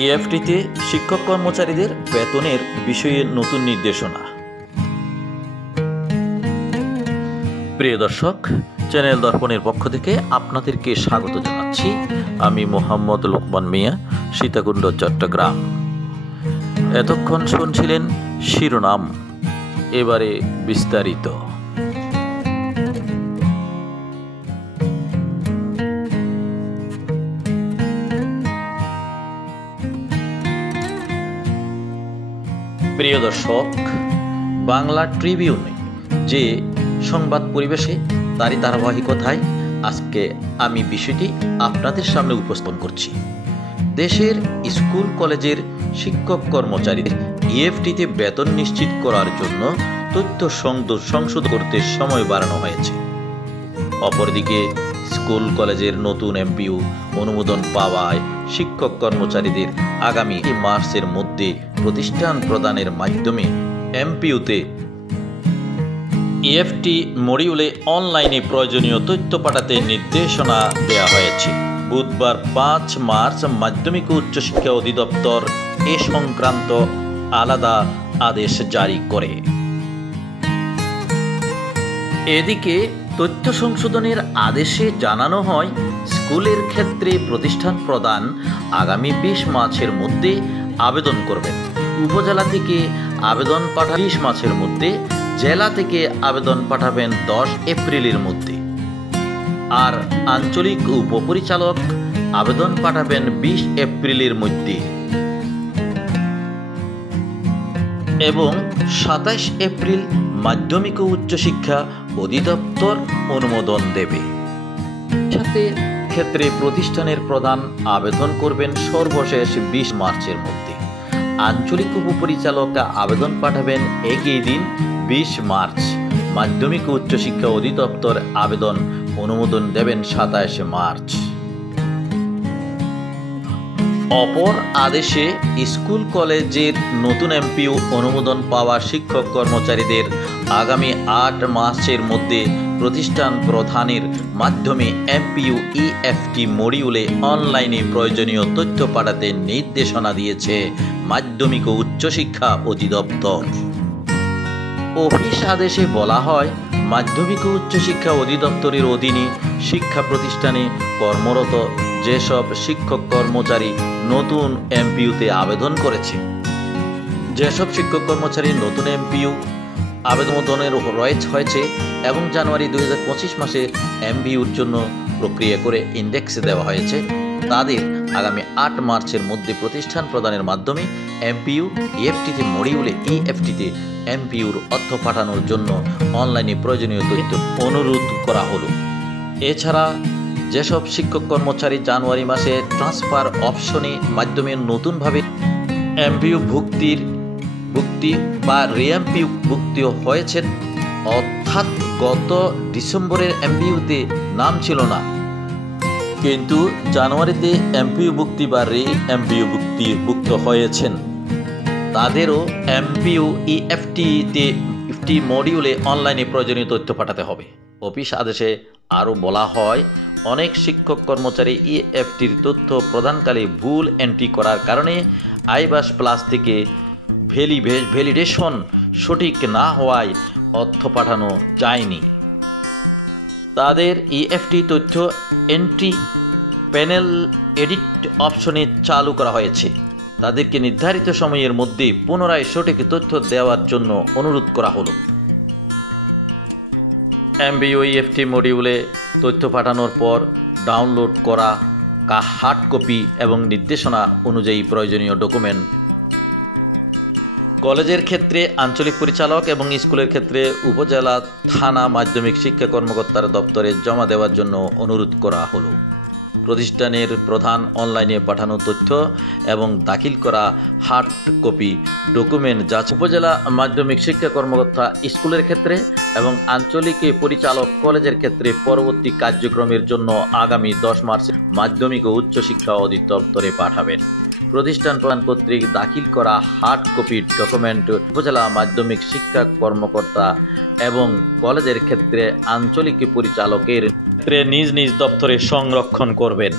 ইএফটিতে শিক্ষক কর্মচারীদের বেতনের বিষয়ে নতুন নির্দেশনা। প্রিয় দর্শক, চ্যানেল দর্পণের পক্ষ থেকে আপনাদেরকে স্বাগত জানাচ্ছি। আমি মোহাম্মদ লোকমান মিয়া, সীতাকুণ্ড, চট্টগ্রাম। এতক্ষণ শুনছিলেন শিরোনাম, এবারে বিস্তারিত। প্রিয় দর্শক, বাংলা ট্রিবিউনে যে সংবাদ পরিবেশে তারই ধারাবাহিকতায় আজকে আমি বিষয়টি আপনাদের সামনে উপস্থাপন করছি। দেশের স্কুল কলেজের শিক্ষক কর্মচারীদের ইএফটিতে বেতন নিশ্চিত করার জন্য তথ্য সংশোধন করতে সময় বাড়ানো হয়েছে। অপরদিকে স্কুল কলেজের নতুন এমপিইউ অনুমোদন পাওয়ায় শিক্ষক কর্মচারীদের আগামী মার্চের মধ্যে প্রতিষ্ঠান প্রদানের মাধ্যমে এমপিইউতে ইএফটি মডিউলে অনলাইনে প্রয়োজনীয় তথ্য পাঠাতে নির্দেশনা দেওয়া হয়েছে। বুধবার 5 মার্চ মাধ্যমিক ও উচ্চশিক্ষা অধিদপ্তর এ সংক্রান্ত আলাদা আদেশ জারি করে। এদিকে তথ্য সংশোধনের আদেশে জানানো হয়, স্কুলের ক্ষেত্রে প্রতিষ্ঠান প্রদান আগামী 20 মার্চের মধ্যে আবেদন করবেন। উপজেলা থেকে আবেদন পাঠাবেন 20 মার্চের মধ্যে, জেলা থেকে আবেদন পাঠাবেন 10 এপ্রিলের মধ্যে, আর আঞ্চলিক উপপরিচালক আবেদন পাঠাবেন 20 এপ্রিলের মধ্যে এবং 27 এপ্রিল মাধ্যমিক ও উচ্চশিক্ষা অধিদপ্তর অনুমোদন দেবে। সাথে ক্ষেত্রে প্রতিষ্ঠানের প্রধান আবেদন করবেন সর্বশেষ 20 মার্চের মধ্যে। আঞ্চলিক উপপরিচালক আবেদন পাঠাবেন একই দিন 20 মার্চ। মাধ্যমিক ও উচ্চশিক্ষা অধিদপ্তর আবেদন অনুমোদন দেবেন 27 মার্চ। অপর আদেশে স্কুল কলেজের নতুন এমপিইউ অনুমোদন পাওয়া শিক্ষক কর্মচারীদের আগামী 8 মার্চের মধ্যে প্রতিষ্ঠান প্রদানের মাধ্যমে এমপিইউ ইএফটি মডিউলে অনলাইনে প্রয়োজনীয় তথ্য পাঠাতে নির্দেশনা দিয়েছে মাধ্যমিক ও উচ্চশিক্ষা অধিদপ্তর। অফিস আদেশে বলা হয়, মাধ্যমিক ও উচ্চশিক্ষা অধিদপ্তরের অধীনে শিক্ষা প্রতিষ্ঠানে কর্মরত যেসব শিক্ষক কর্মচারী নতুন এমপিইউতে আবেদন করেছে, যেসব শিক্ষক কর্মচারী নতুন এমপিইউ আবেদনের হয়েছে এবং জানুয়ারি 2025 মাসে এমপিইউর জন্য প্রক্রিয়া করে ইন্ডেক্সে দেওয়া হয়েছে, তাদের আগামী 8 মার্চের মধ্যে প্রতিষ্ঠান প্রদানের মাধ্যমে এমপিইউ ইএফটিতে মডিউলে ইএফটিতে এমপিইউর অর্থ পাঠানোর জন্য অনলাইনে প্রয়োজনীয় তথ্য অনুরোধ করা হলো। এছাড়া যেসব শিক্ষক কর্মচারী জানুয়ারি মাসে ট্রান্সফার অপশনের মাধ্যমে নতুনভাবে এমপিইউ ভুক্তি বা রিএমপিইউ ভুক্তি হয়েছেন, অর্থাৎ গত ডিসেম্বরের এমপিইউতে নাম ছিল না কিন্তু জানুয়ারিতে এমপিইউ ভুক্তি বা রিএমপিইউ ভুক্ত হয়েছেন, তাদেরও এমপিইউ ইএফটি মডিউলে অনলাইনে প্রয়োজনীয় তথ্য পাঠাতে হবে। অফিস আদেশে আরও বলা হয়, অনেক শিক্ষক কর্মচারী ইএফটির তথ্য প্রদানকালে ভুল এন্ট্রি করার কারণে আইবাস প্লাস থেকে ভ্যালিডেশন সঠিক না হওয়ায় অর্থ পাঠানো যায়নি। তাদের ইএফটি তথ্য এন্ট্রি প্যানেল এডিট অপশনে চালু করা হয়েছে। তাদেরকে নির্ধারিত সময়ের মধ্যে পুনরায় সঠিক তথ্য দেওয়ার জন্য অনুরোধ করা হলো। এমপিইউ ইএফটি মডিউলে তথ্য পাঠানোর পর ডাউনলোড করা হার্ড কপি এবং নির্দেশনা অনুযায়ী প্রয়োজনীয় ডকুমেন্ট কলেজের ক্ষেত্রে আঞ্চলিক পরিচালক এবং স্কুলের ক্ষেত্রে উপজেলা থানা মাধ্যমিক শিক্ষা কর্মকর্তার দপ্তরে জমা দেওয়ার জন্য অনুরোধ করা হলো। প্রতিষ্ঠানের প্রধান অনলাইনে পাঠানো তথ্য এবং দাখিল করা হার্ড কপি ডকুমেন্ট যা উপজেলা মাধ্যমিক শিক্ষা কর্মকর্তা স্কুলের ক্ষেত্রে এবং আঞ্চলিক পরিচালক কলেজের ক্ষেত্রে পরবর্তী কার্যক্রমের জন্য আগামী 10 মার্চ মাধ্যমিক ও উচ্চশিক্ষা অধিদপ্তরে পাঠাবেন। প্রতিষ্ঠান প্রধান কর্তৃক দাখিল করা হার্ড কপি ডকুমেন্ট উপজেলা মাধ্যমিক শিক্ষা কর্মকর্তা এবং কলেজের ক্ষেত্রে আঞ্চলিক পরিচালকের ক্ষেত্রে নিজ নিজ দপ্তরে সংরক্ষণ করবেন।